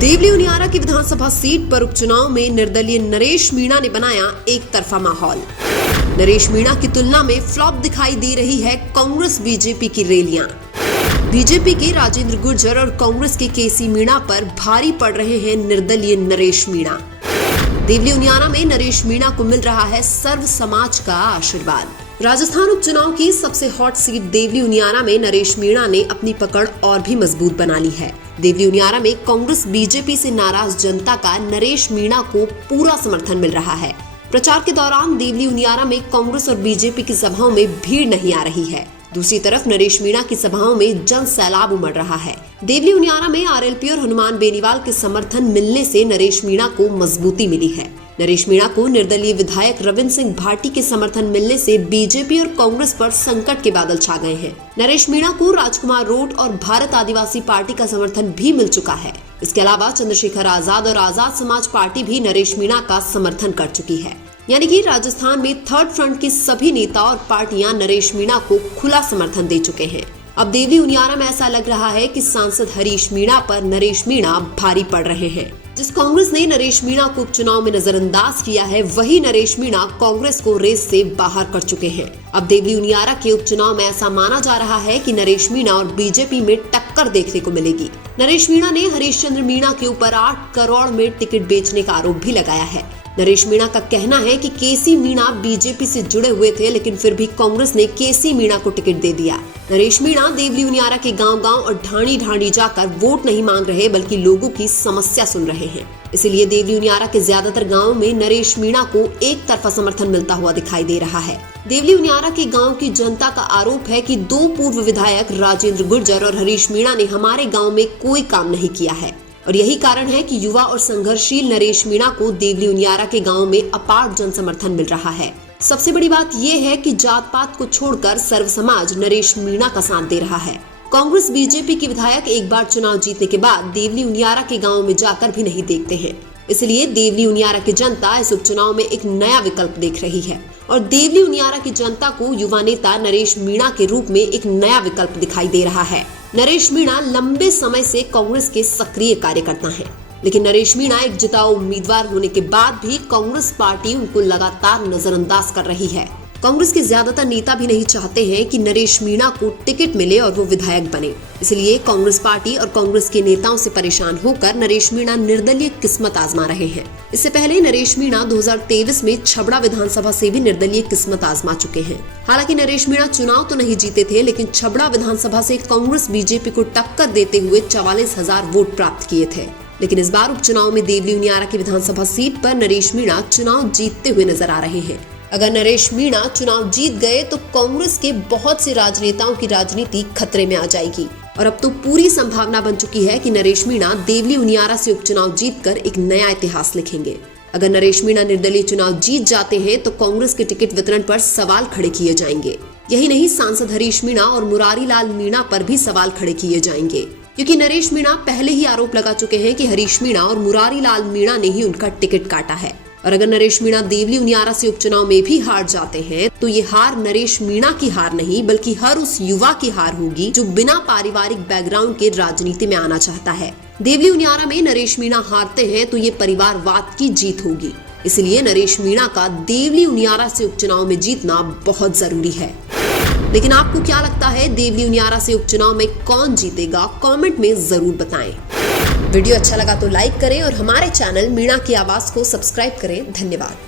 देवली उनियारा की विधानसभा सीट पर उपचुनाव में निर्दलीय नरेश मीणा ने बनाया एक तरफा माहौल। नरेश मीणा की तुलना में फ्लॉप दिखाई दे रही है कांग्रेस बीजेपी की रैलियां। बीजेपी के राजेंद्र गुर्जर और कांग्रेस के केसी मीणा पर भारी पड़ रहे हैं निर्दलीय नरेश मीणा। देवली उनियारा में नरेश मीणा को मिल रहा है सर्व समाज का आशीर्वाद। राजस्थान उपचुनाव की सबसे हॉट सीट देवली उनियारा में नरेश मीणा ने अपनी पकड़ और भी मजबूत बना ली है। देवली उनियारा में कांग्रेस बीजेपी से नाराज जनता का नरेश मीणा को पूरा समर्थन मिल रहा है। प्रचार के दौरान देवली उनियारा में कांग्रेस और बीजेपी की सभाओं में भीड़ नहीं आ रही है। दूसरी तरफ नरेश मीणा की सभाओं में जन सैलाब उमड़ रहा है। देवली उनियारा में आरएलपी और हनुमान बेनीवाल के समर्थन मिलने से नरेश मीणा को मजबूती मिली है। नरेश मीणा को निर्दलीय विधायक रविंद्र सिंह भाटी के समर्थन मिलने से बीजेपी और कांग्रेस पर संकट के बादल छा गए हैं। नरेश मीणा को राजकुमार रोड और भारत आदिवासी पार्टी का समर्थन भी मिल चुका है। इसके अलावा चंद्रशेखर आजाद और आजाद समाज पार्टी भी नरेश मीणा का समर्थन कर चुकी है। यानी कि राजस्थान में थर्ड फ्रंट के सभी नेता और पार्टियां नरेश मीणा को खुला समर्थन दे चुके हैं। अब देवली उनियारा में ऐसा लग रहा है कि सांसद हरीश मीणा पर नरेश मीणा भारी पड़ रहे हैं। जिस कांग्रेस ने नरेश मीणा को उपचुनाव में नजरअंदाज किया है, वही नरेश मीणा कांग्रेस को रेस से बाहर कर चुके हैं। अब देवली उनियारा के उपचुनाव में ऐसा माना जा रहा है कि नरेश मीणा और बीजेपी में टक्कर देखने को मिलेगी। नरेश मीणा ने हरीश चंद्र मीणा के ऊपर 8 करोड़ में टिकट बेचने का आरोप भी लगाया है। नरेश मीणा का कहना है कि केसी मीणा बीजेपी से जुड़े हुए थे, लेकिन फिर भी कांग्रेस ने केसी मीणा को टिकट दे दिया। नरेश मीणा देवली उनियारा के गांव-गांव और ढाणी जाकर वोट नहीं मांग रहे, बल्कि लोगों की समस्या सुन रहे हैं। इसलिए देवली उनियारा के ज्यादातर गाँव में नरेश मीणा को एक तरफा समर्थन मिलता हुआ दिखाई दे रहा है। देवली उनियारा के गांव की जनता का आरोप है कि 2 पूर्व विधायक राजेंद्र गुर्जर और हरीश मीणा ने हमारे गाँव में कोई काम नहीं किया है, और यही कारण है कि युवा और संघर्षशील नरेश मीणा को देवली उनियारा के गांव में अपार जन समर्थन मिल रहा है। सबसे बड़ी बात यह है कि जात पात को छोड़कर सर्व समाज नरेश मीणा का साथ दे रहा है। कांग्रेस बीजेपी के विधायक एक बार चुनाव जीतने के बाद देवली उनियारा के गाँव में जाकर भी नहीं देखते हैं। इसलिए देवली उनियारा की जनता इस उपचुनाव में एक नया विकल्प देख रही है, और देवली उनियारा की जनता को युवा नेता नरेश मीणा के रूप में एक नया विकल्प दिखाई दे रहा है। नरेश मीणा लंबे समय से कांग्रेस के सक्रिय कार्यकर्ता हैं, लेकिन नरेश मीणा एक जिताऊ उम्मीदवार होने के बाद भी कांग्रेस पार्टी उनको लगातार नजरअंदाज कर रही है। कांग्रेस के ज्यादातर नेता भी नहीं चाहते हैं कि नरेश मीणा को टिकट मिले और वो विधायक बने। इसलिए कांग्रेस पार्टी और कांग्रेस के नेताओं से परेशान होकर नरेश मीणा निर्दलीय किस्मत आजमा रहे हैं। इससे पहले नरेश मीणा 2023 में छबड़ा विधानसभा से भी निर्दलीय किस्मत आजमा चुके हैं। हालांकि नरेश मीणा चुनाव तो नहीं जीते थे, लेकिन छबड़ा विधानसभा से कांग्रेस बीजेपी को टक्कर देते हुए 44,000 वोट प्राप्त किए थे। लेकिन इस बार उपचुनाव में देवली उनियारा की विधानसभा सीट पर नरेश मीणा चुनाव जीतते हुए नजर आ रहे हैं। अगर नरेश मीणा चुनाव जीत गए तो कांग्रेस के बहुत से राजनेताओं की राजनीति खतरे में आ जाएगी, और अब तो पूरी संभावना बन चुकी है कि नरेश मीणा देवली उनियारा से उपचुनाव जीतकर एक नया इतिहास लिखेंगे। अगर नरेश मीणा निर्दलीय चुनाव जीत जाते हैं तो कांग्रेस के टिकट वितरण पर सवाल खड़े किए जाएंगे। यही नहीं, सांसद हरीश मीणा और मुरारी लाल मीणा पर भी सवाल खड़े किए जाएंगे, क्योंकि नरेश मीणा पहले ही आरोप लगा चुके हैं कि हरीश मीणा और मुरारी लाल मीणा ने ही उनका टिकट काटा है। और अगर नरेश मीणा देवली उनियारा से उपचुनाव में भी हार जाते हैं तो ये हार नरेश मीणा की हार नहीं, बल्कि हर उस युवा की हार होगी जो बिना पारिवारिक बैकग्राउंड के राजनीति में आना चाहता है। देवली उनियारा में नरेश मीणा हारते हैं तो ये परिवारवाद की जीत होगी। इसलिए नरेश मीणा का देवली उनियारा से उपचुनाव में जीतना बहुत जरूरी है। लेकिन आपको क्या लगता है, देवली उनियारा से उपचुनाव में कौन जीतेगा? कमेंट में जरूर बताएं। वीडियो अच्छा लगा तो लाइक करें और हमारे चैनल मीणा की आवाज को सब्सक्राइब करें। धन्यवाद।